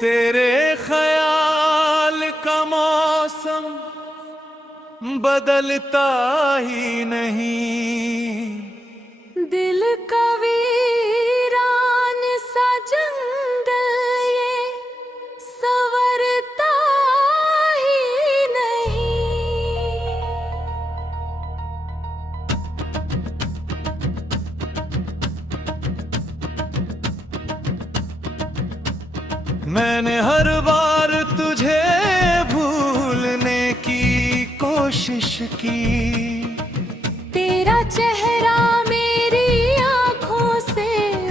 तेरे ख्याल का मौसम बदलता ही नहीं। दिल का वीरान सा जंगल ये संवरता ही नहीं। मैंने हर बार तुझे भूलने की कोशिश की। तेरा चेहरा मेरी आंखों से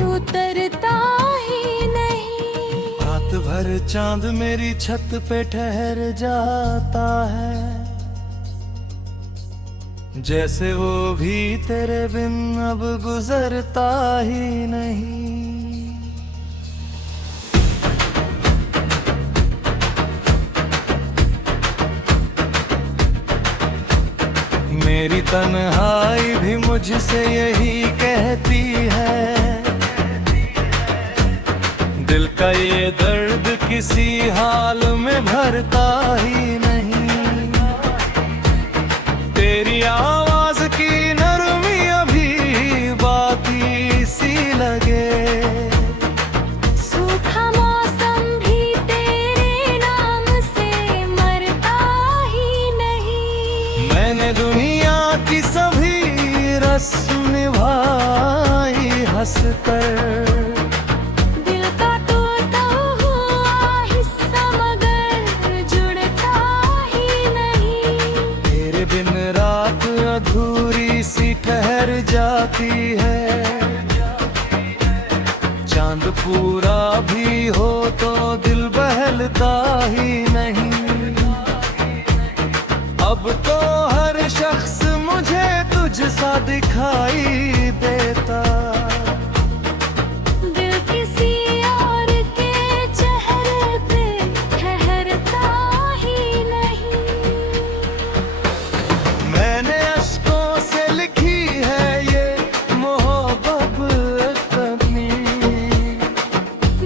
उतरता ही नहीं। रात भर चांद मेरी छत पे ठहर जाता है, जैसे वो भी तेरे बिन अब गुजरता ही नहीं। मेरी तन्हाई भी मुझसे यही कहती है, दिल का ये दर्द किसी हाल में भरता ही नहीं। तेरी आवाज की नरमी अभी बाकी सी लगे। सूखा मौसम भी तेरे नाम से मरता ही नहीं। मैंने दुनिया की सभी रस्म निभाई हंसकर। दिल का टूटा हुआ हिस्सा मगर जुड़ता ही नहीं। तेरे बिन रात अधूरी सी ठहर जाती है, चांद पूरा भी हो तो दिल बहलता ही नहीं। अब तो हर शख्स मुझे तुझसा दिखाई देता। दिल किसी और के चेहरे पे ठहरता ही नहीं। मैंने अश्कों से लिखी है ये मोहब्बत अपनी।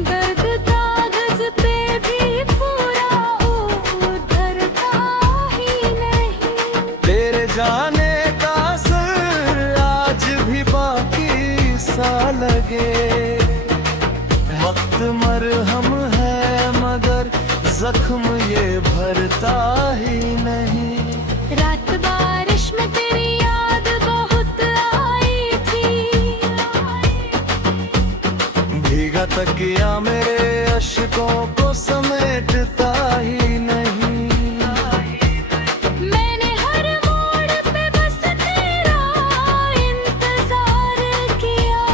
दर्द कागज पे भी पूरा उतरता ही नहीं। तेरे जाने का असर आज भी बाकी सा लगे। वक्त मरहम है मगर जख्म ये भरता ही नहीं। रात बारिश में तेरी याद बहुत आई थी। भीगा तकिया मेरे अश्कों को समेटता ही नहीं। मैंने हर मोड़ पे बस तेरा इंतजार किया।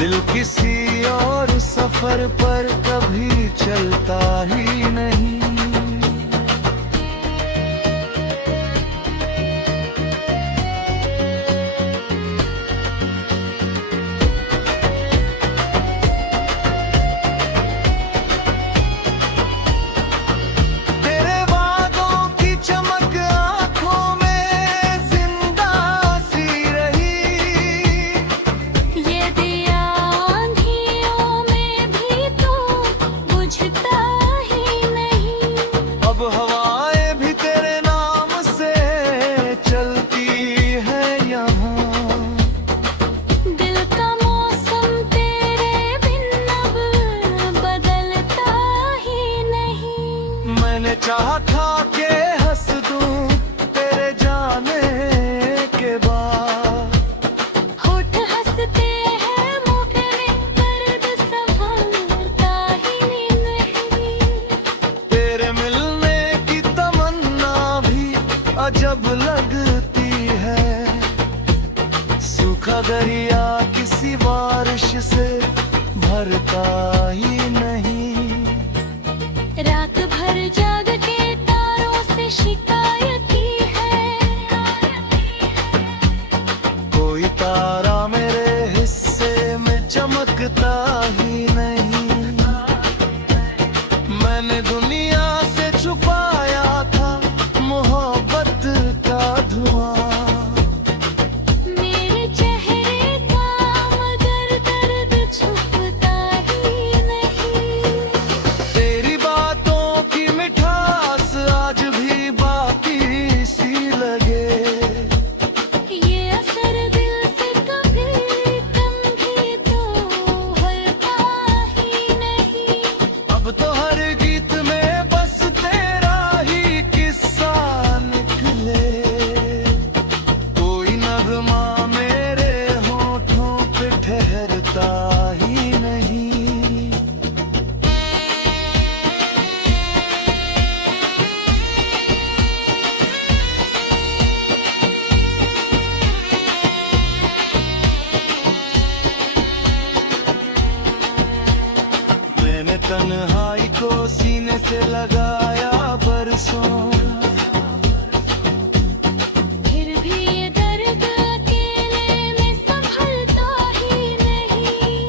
दिल किसी और सफर पर कभी चलता ही नहीं। तेरे वादों की चमक आंखों में जिंदा सी रही। ये दिया आंधियों में भी तो बुझता ही नहीं। अब हवाएं भी तेरे नाम से चलती है यहाँ। दिल का मौसम तेरे बिन अब बदलता ही नहीं। मैंने चाहा था के हंस दूं तेरे जाने के बाद। होठ हंसते हैं मुंह में दर्द संभलता ही नहीं। तेरे मिलने की तमन्ना भी अजब लगती है। सूखा दरिया किसी बारिश से भरता ही नहीं। रात भर जाग के तारों से शिकायत की है। कोई तारा मेरे हिस्से में चमकता ही नहीं। मैंने दुनिया से छुपाया था मोहब्बत का धुआं। मेरे चेहरे का मगर दर्द छुपता ही नहीं। तन्हाई को सीने से लगाया बरसों, फिर भी ये दर्द अकेले में संभलता ही नहीं।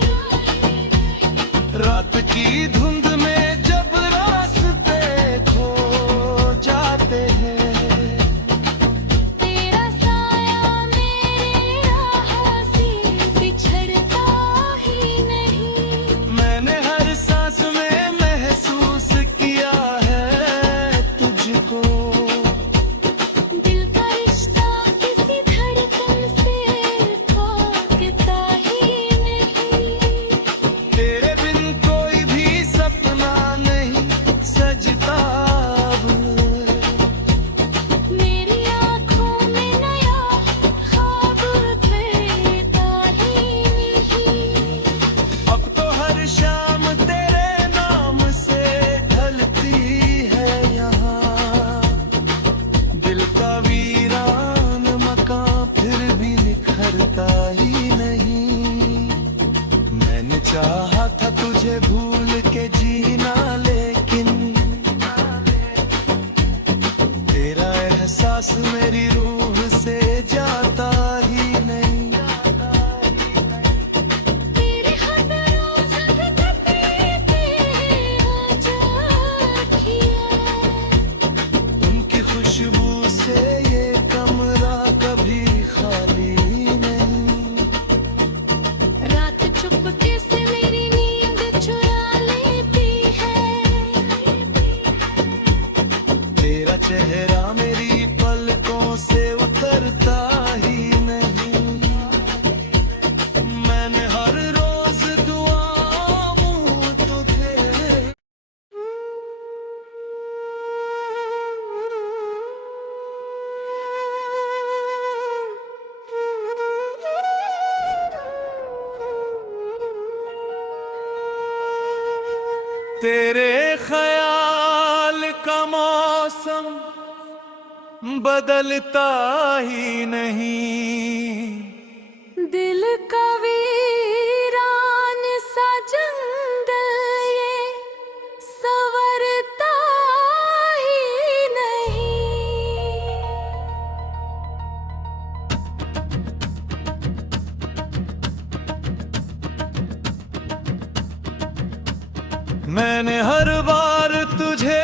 रात की धुंध में जब रास्ते खो जाते हैं, तेरा साया मेरे राह से बिछड़ता ही नहीं। मैंने हर सांस में महसूस किया है तुझको। दिल का रिश्ता किसी धड़कन से भागता ही नहीं। तेरे बिन कोई भी सपना नहीं सजता अब। मेरी आँखों में नया ख्वाब फिरता ही नहीं। अब तो हर शाम तेरे नाम से ढलती है यहाँ। दिल का वीरान मकान फिर भी निखरता ही नहीं। मैंने चाहा था तुझे भूल के जीना, लेकिन तेरा एहसास मेरी रूह से जाता ही नहीं। तेरे हाथ रोज धड़कते आजाद किया। उनकी खुशबू से ये कमरा कभी खाली नहीं। रात चुपके से मेरी नींद चुरा लेती है। तेरा चेहरा मेरी पलकों से उतरता ही नहीं। मैंने हर रोज दुआ मुँह तुझे। तेरे ख्याल का मौसम बदलता ही नहीं। दिल का वीरान सा जंगल ये संवरता ही नहीं। मैंने हर बार तुझे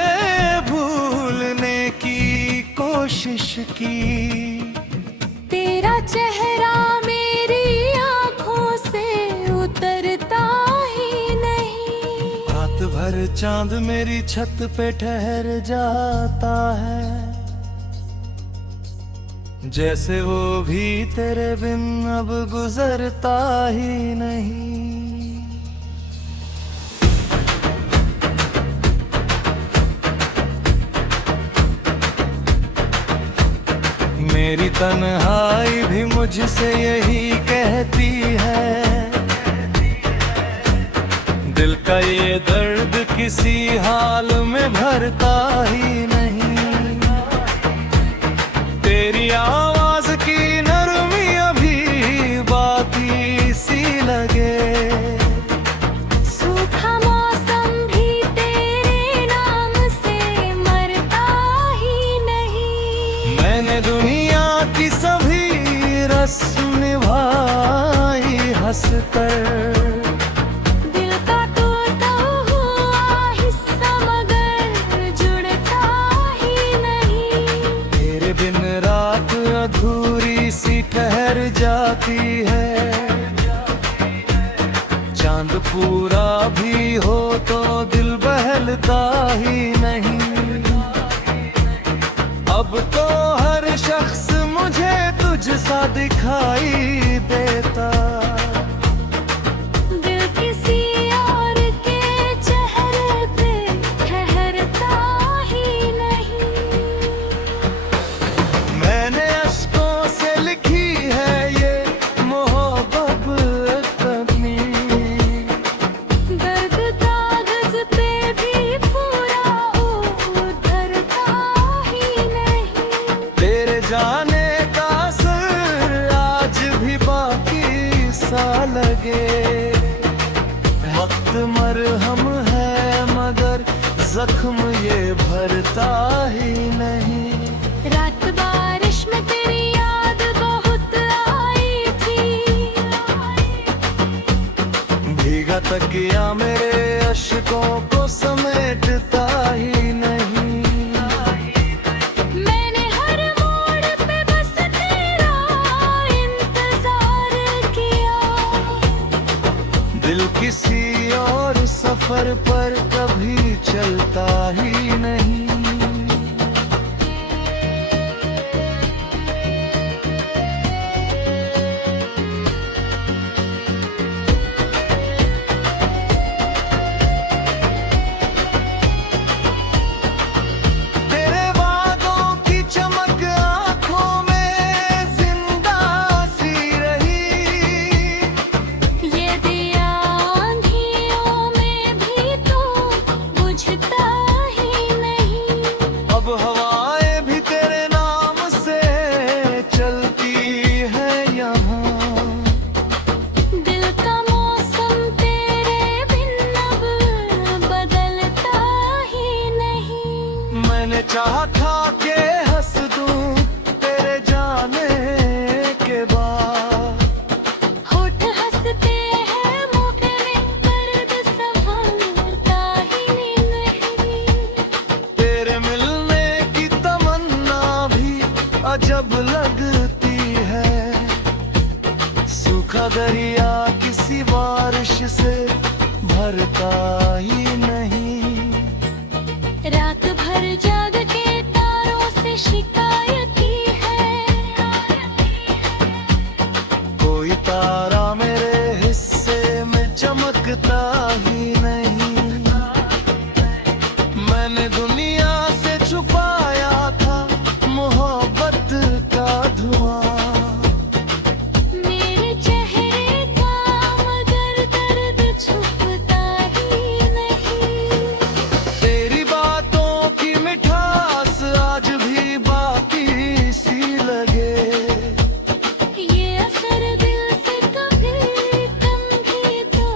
भूलने की कोशिश की। तेरा चेहरा मेरी आँखों से उतरता ही नहीं। रात भर चांद मेरी छत पे ठहर जाता है, जैसे वो भी तेरे बिन अब गुजरता ही नहीं। मेरी तन्हाई भी मुझसे यही कहती है। दिल का ये दर्द किसी हाल में भरता ही नहीं। तेरी आवाज की नरमी अभी बाकी सी लगे। सूखा मौसम भी तेरे नाम से मरता ही नहीं। मैंने दुनिया की सभी रस्म निभाई हंसकर। दिल का टूटा हुआ हिस्सा मगर जुड़ता ही नहीं। तेरे बिन रात अधूरी सी ठहर जाती है। चांद पूरा भी हो तो दिल बहलता ही नहीं। अब तो हर शख्स मुझे तुझसा दिखाई देता। दिल किसी और के चेहरे पे ठहरता ही नहीं। मैंने अश्कों से लिखी है ये मोहब्बत अपनी। जख्म ये भरता ही नहीं। रात बारिश में तेरी याद बहुत आई थी। भीगा तकिया मेरे अश्कों को समेटता ही नहीं। मैंने हर मोड़ पे बस तेरा इंतजार किया। दिल किसी और सफर पर कभी चलता ही नहीं। तेरे वादों की चमक आंखों में जिंदा सी रही। ये दिया आंधियों में भी तो बुझता ही नहीं। अब हवाएं भी तेरे नाम से चलती है यहाँ। दिल का मौसम तेरे बिन अब बदलता ही नहीं। मैंने चाहा था कि हंस दूं तेरे जाने के बाद। होठ हंसते हैं मुख में दर्द संभलता ही नहीं। तेरे मिलने की तमन्ना भी अजब लगती है। सूखा दरिया किसी बारिश से भरता ही नहीं। रात भर जाग के तारों से शिकायत की है। कोई तारा मेरे हिस्से में चमकता ही नहीं। मैंने दुनिया से छुपाया था मोहब्बत का धुआं। मेरे चेहरे का मगर दर्द छुपता ही नहीं। तेरी बातों की मिठास आज भी बाकी सी लगे। ये असर दिल से कभी कम भी तो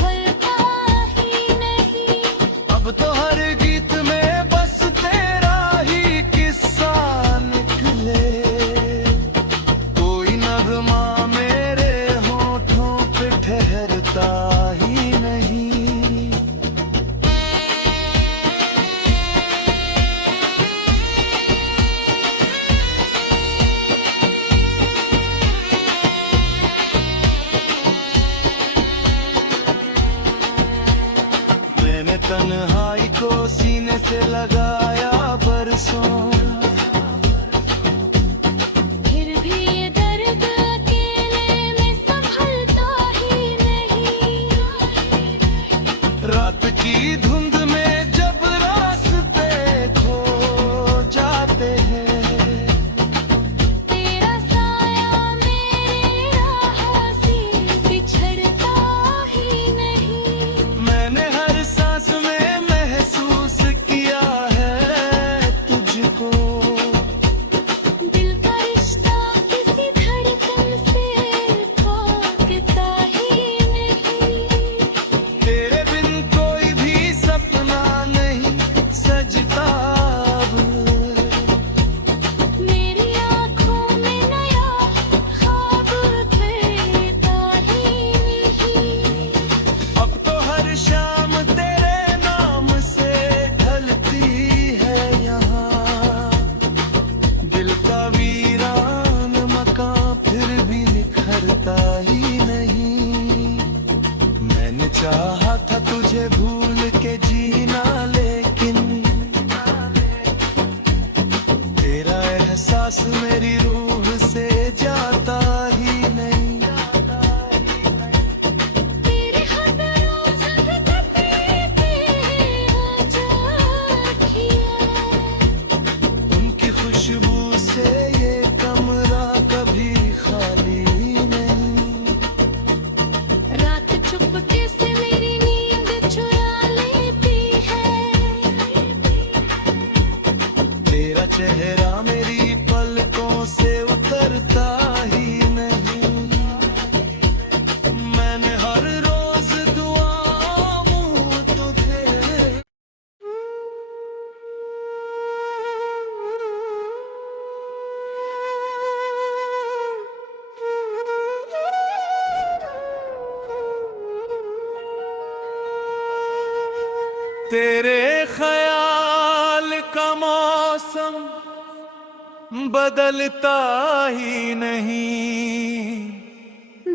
हल्का ही नहीं। अब तो हर गीत में बस तेरा ही किस्सा निकले। कोई नगमा मेरे होठों पे ठहरता ही नहीं। मैंने तन्हाई को सीने से लगाया बरसों। फिर भी ये दर्द अकेले में संभलता ही नहीं। रात की धुंध में जब रास्ते खो जाते हैं। तेरा साया मेरे राह से बिछड़ता ही नहीं। मैंने हर सांस में महसूस किया है तुझको। दिल का रिश्ता किसी धड़कन से भागता ही नहीं। तेरे बिन कोई भी सपना नहीं सजता अब। मेरी आँखों में नया ख्वाब खिलता ही नहीं। अब तो हर शाम तेरे नाम से ढलती है यहाँ। दिल का वीरान मकान फिर भी निखरता ही नहीं। मैंने चाहा था तुझे भूल के जीना, लेकिन तेरा एहसास मेरी रूह से जाता ही नहीं। तेरे हाथ रोज धड़कते आजा किया। उनकी खुशबू से ये कमरा कभी खाली नहीं। रात चुपके से मेरी नींद चुरा लेती है। तेरा चेहरा मेरी पलकों से उतरता ही नहीं। मैंने हर रोज दुआ तुझे तेरे ख्याल का मौसम बदलता ही नहीं।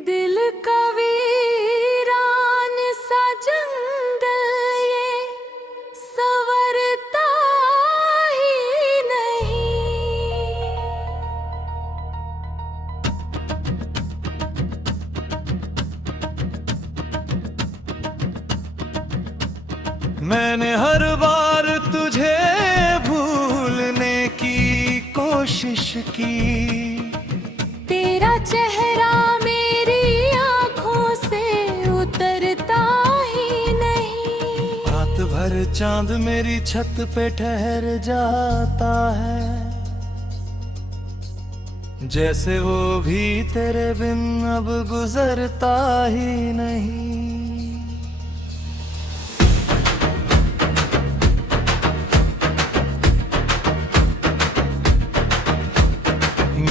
दिल का वीरान सा जंगल ये संवरता ही नहीं। मैंने हर बार तुझे भूलने की कोशिश की। तेरा चेहरा मेरी आंखों से उतरता ही नहीं। रात भर चांद मेरी छत पे ठहर जाता है, जैसे वो भी तेरे बिन अब गुजरता ही नहीं।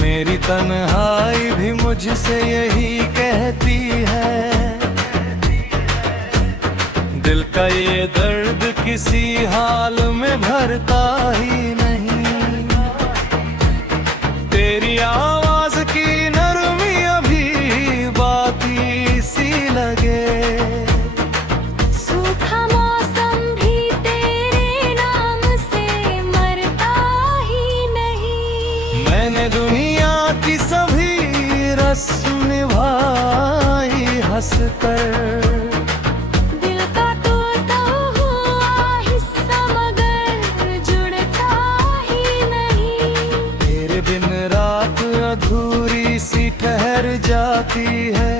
मेरी तन्हाई भी मुझसे यही कहती है, दिल का ये दर्द किसी हाल में भरता ही नहीं। तेरी आवाज की नरमी अभी बाकी सी लगे। सूखा मौसम भी तेरे नाम से मरता ही नहीं। मैंने दुनिया की सभी रस्म निभाई हंसकर। दिल का टूटा हुआ हिस्सा मगर जुड़ता ही नहीं। तेरे बिन रात अधूरी सी ठहर जाती है,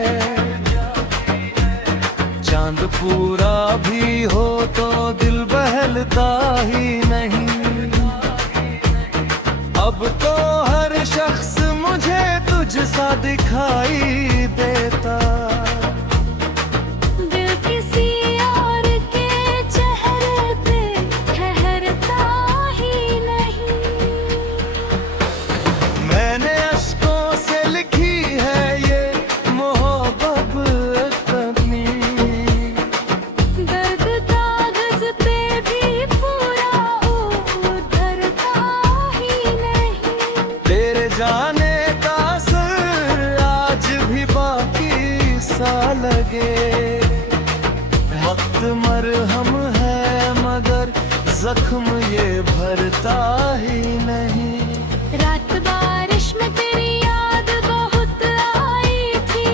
चांद पूरा भी हो तो दिल बहलता ही नहीं। अब तो हर शख्स मुझे तुझ सा दिखाई देता। दिल किसी और के चेहरे पे ठहरता ही नहीं। मैंने अश्कों से लिखी है ये मोहब्बत अपनी। दर्द कागज पे भी पूरा उतरता ही नहीं। तेरे जाने का असर आज भी बाकी सा लगे। वक्त मरहम है मगर जख्म ये भरता ही नहीं। रात बारिश में तेरी याद बहुत आई थी।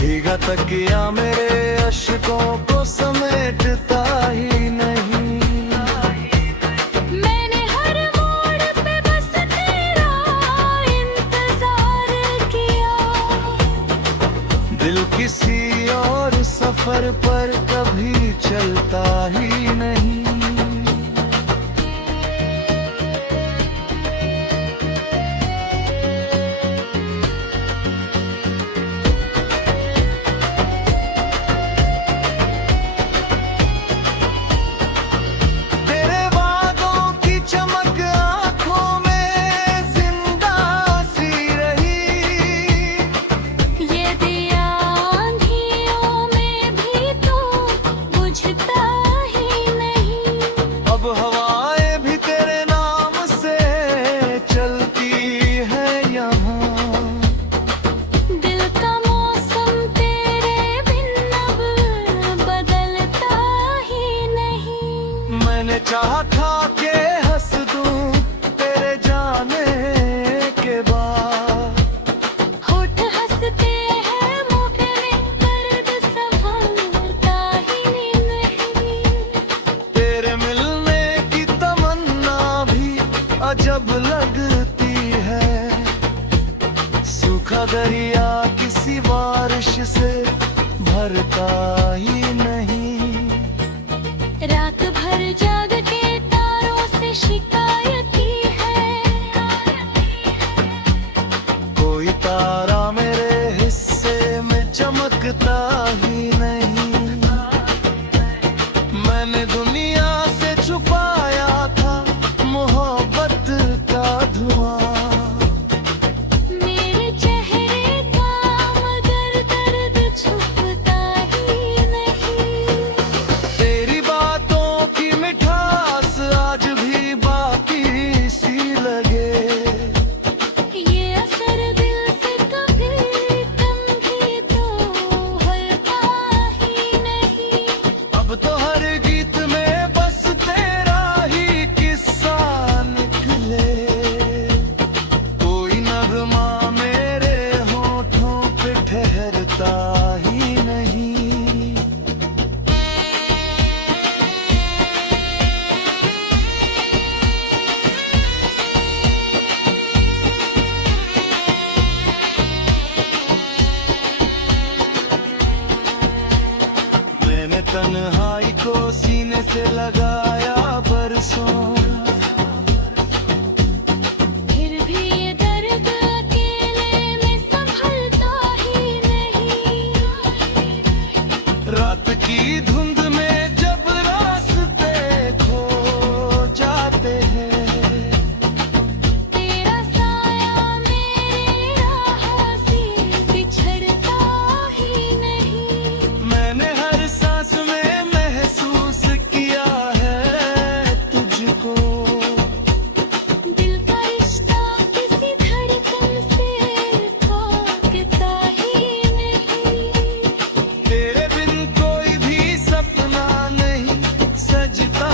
भीगा तकिया मेरे अश्कों को समेटता ही नहीं। मैंने हर मोड़ पे बस तेरा इंतजार किया। दिल किसी और सफर पर कभी चलता ही नहीं। तेरे वादों की चमक आंखों में जिंदा सी रही। ये दिया आंधियों में भी तो बुझता ही नहीं। अब हवाएं भी तेरे नाम से चलती है यहाँ। दिल का मौसम तेरे बिन अब बदलता ही नहीं। मैंने चाहा था के हंस दूं तेरे जाने के बाद। होठ हंसते हैं मुख में दर्द संभलता ही नहीं। तेरे मिलने की तमन्ना भी अजब लगती है। सूखा दरिया किसी बारिश से भरता ही नहीं। रात भर जाग के तारों से शिकायत की है। कोई तारा मेरे हिस्से में चमकता ही नहीं। मैंने दुनिया से छुपाया था मोहब्बत का धुआं। मेरे चेहरे का मगर दर्द छुपता ही नहीं। तन्हाई को सीने से लगाया बरसों, फिर भी ये दर्द अकेले में संभलता ही नहीं। रात की धुंध में जब रास्ते खो जाते हैं, तेरा साया मेरे राह से बिछड़ता ही नहीं। मैंने हर सांस में महसूस किया है तुझको। दिल का रिश्ता किसी धड़कन से भागता ही नहीं। तेरे बिन कोई भी सपना नहीं सजता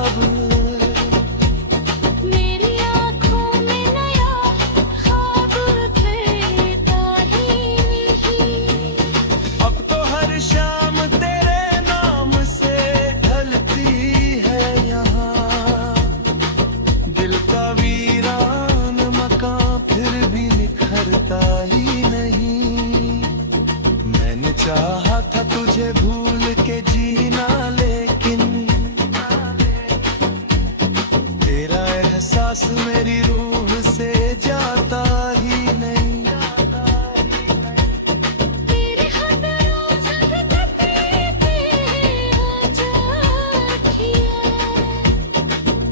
अब। मेरी आँखों में नया ख्वाब खिलता ही नहीं। अब तो हर शाम तेरे नाम से ढलती है यहाँ। दिल का वीरान मकान फिर भी निखरता ही नहीं। मैंने चाहा था तुझे भूल के जीना, लेकिन तेरा एहसास मेरी रूह से जाता ही नहीं। तेरे हाथ रोज धड़कते आजा अखियाँ।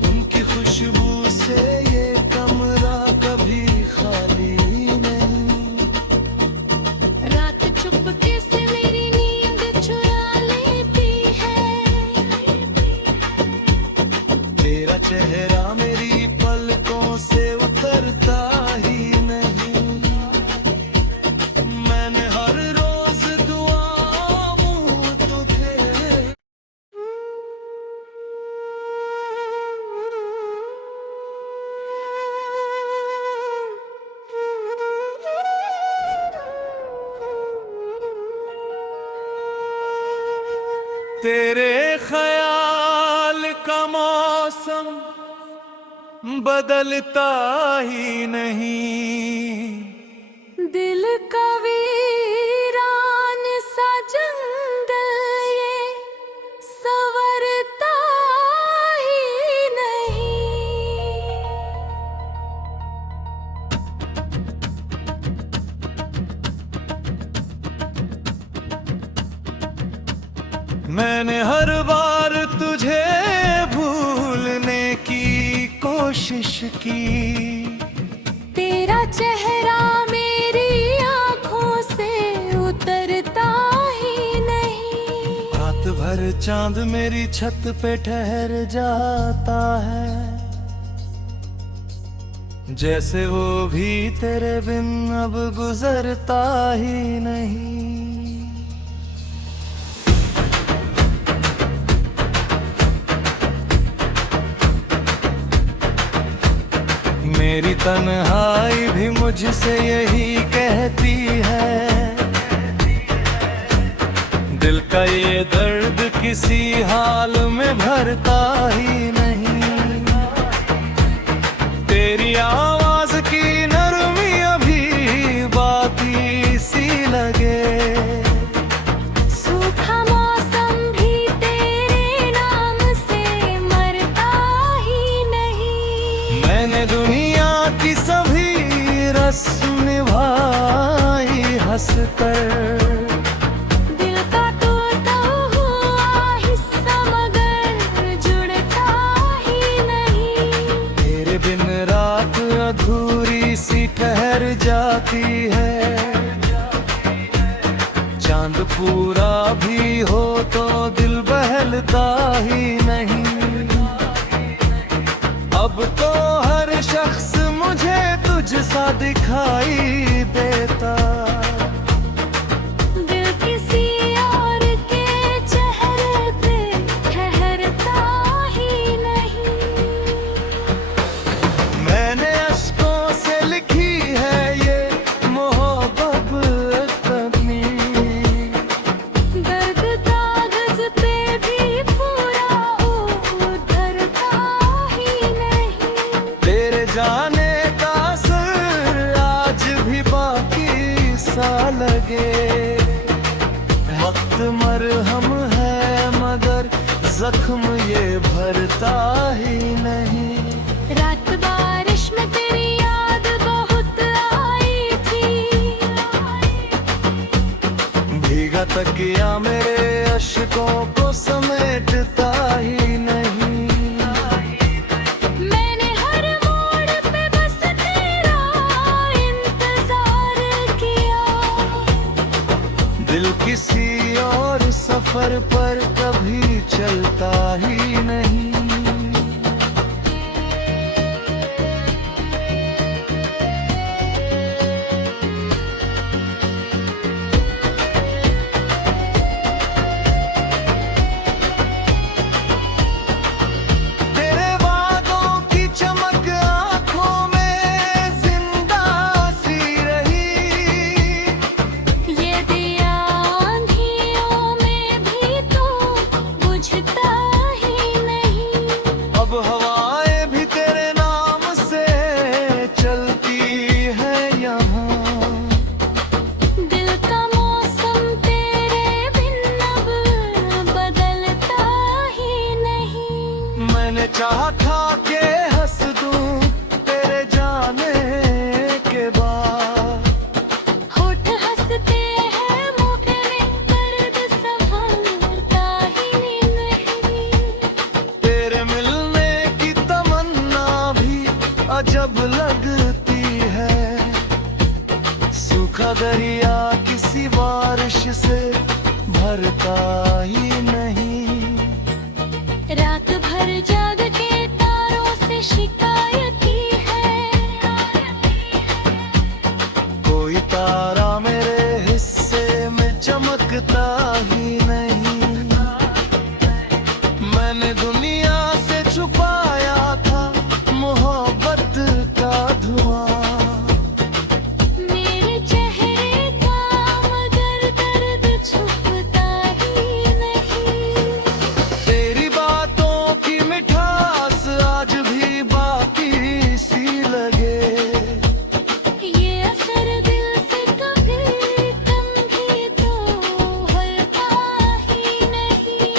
उनकी खुशबू से ये कमरा कभी खाली नहीं। रात चुपके से मेरी नींद चुरा लेती है। तेरा चेहरा मेरी पलकों से उतरता ही नहीं। मैंने हर रोज दुआ मुँह तुझे। तेरे ख्याल का मौसम बदलता ही नहीं। दिल का वीरान सा जंगल ये संवरता ही नहीं। मैंने हर बार तुझे भूलने की कोशिश की। तेरा चेहरा मेरी आँखों से उतरता ही नहीं। रात भर चांद मेरी छत पे ठहर जाता है, जैसे वो भी तेरे बिन अब गुजरता ही नहीं। मेरी तन्हाई भी मुझसे यही कहती है। दिल का ये दर्द किसी हाल में भरता ही नहीं। तेरी आवाज की नरमी अभी बाकी सी लगे। सूखा मौसम भी तेरे नाम से मरता ही नहीं। मैंने दुनिया की सभी रस्म निभाई हंसकर। दिल का टूटा हुआ हिस्सा मगर जुड़ता ही नहीं। तेरे बिन रात अधूरी सी ठहर जाती है। चांद पूरा भी हो तो दिल बहलता ही नहीं। अब तो हर शख्स मुझे तुझ सा दिखाई देता। दिल किसी और के चेहरे पे ठहरता ही नहीं। मैंने अश्कों से लिखी है ये मोहब्बत अपनी। दर्द कागज पे भी पूरा उतरता ही नहीं। तेरे जाने का असर आज भी जख्म ये भरता ही नहीं। रात बारिश में तेरी याद बहुत आई थी। भीगा तकिया मेरे अश्कों को समेटता ही नहीं। मैंने हर मोड़ पे बस तेरा इंतजार किया। दिल किसी और सफर पर कभी चलता ही नहीं। तेरे वादों की चमक आंखों में जिंदा सी रही। ये दिया आंधियों में भी तो बुझता ही नहीं। अब हवाएं भी तेरे नाम से चलती है यहाँ। दिल का मौसम तेरे बिन अब बदलता ही नहीं। मैंने चाहा था कि हंस दूं तेरे जाने के बाद। होठ हंसते हैं मुख में दर्द संभलता ही नहीं। तेरे मिलने की तमन्ना भी अजब लगती है। सूखा दरिया किसी बारिश से भरता ही नहीं। रात भर जाग के तारों से शिकायत की है। कोई तारा मेरे हिस्से में चमकता ही नहीं। मैंने दुनिया से छुपाया था मोहब्बत का धुआं। मेरे चेहरे का मगर दर्द छुपता ही नहीं। तेरी बातों की मिठास आज भी बाकी सी लगे। ये असर दिल से कभी कम भी तो होता ही नहीं।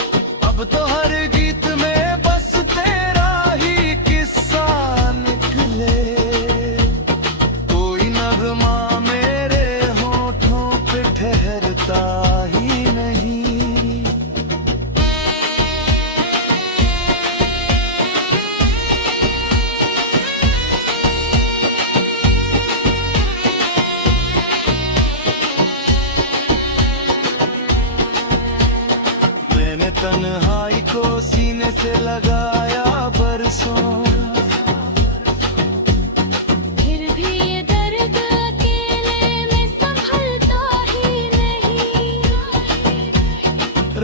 अब तो हर गीत में बस तेरा ही किस्सा निकले। कोई नगमा मेरे होठों पे ठहरता ही नहीं। मैंने तन्हाई को सीने से लगाया बरसों। फिर भी ये दर्द अकेले में संभलता ही नहीं।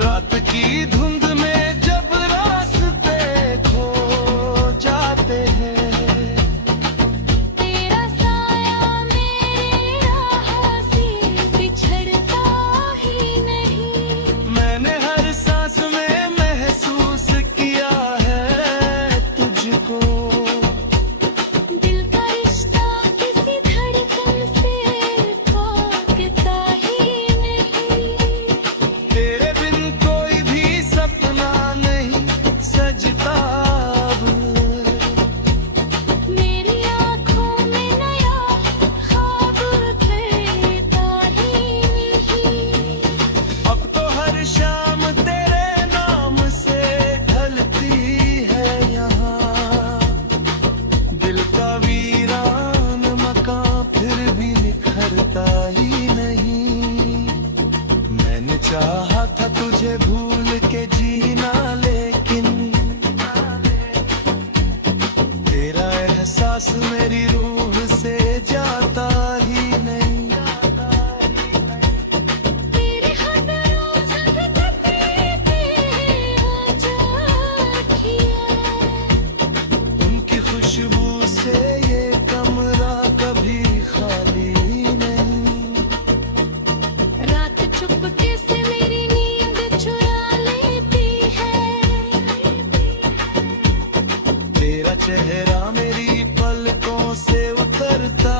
रात की धुंध में जब रास्ते खो जाते हैं। तेरा साया मेरे राह से बिछड़ता ही नहीं। मैंने हर सांस में महसूस किया है तुझको। दिल का रिश्ता किसी धड़कन से भागता ही नहीं। तेरे बिन कोई भी सपना नहीं सजता अब। मेरी आँखों में नया ख्वाब खेलता ही नहीं। अब तो हर शाम तेरे नाम से ढलती है यहाँ। दिल का वीरान मकान फिर भी निखरता ही नहीं। मैंने चाहा था तुझे भूल के जीना, लेकिन तेरा एहसास मेरी रूह से जाता ही नहीं। तेरे हर रोज धड़कते आजा किया। उनकी खुशबू से ये कमरा कभी खाली नहीं। रात चुपके से मेरी नींद चुरा लेती है। तेरा चेहरा मेरी पलकों से उतरता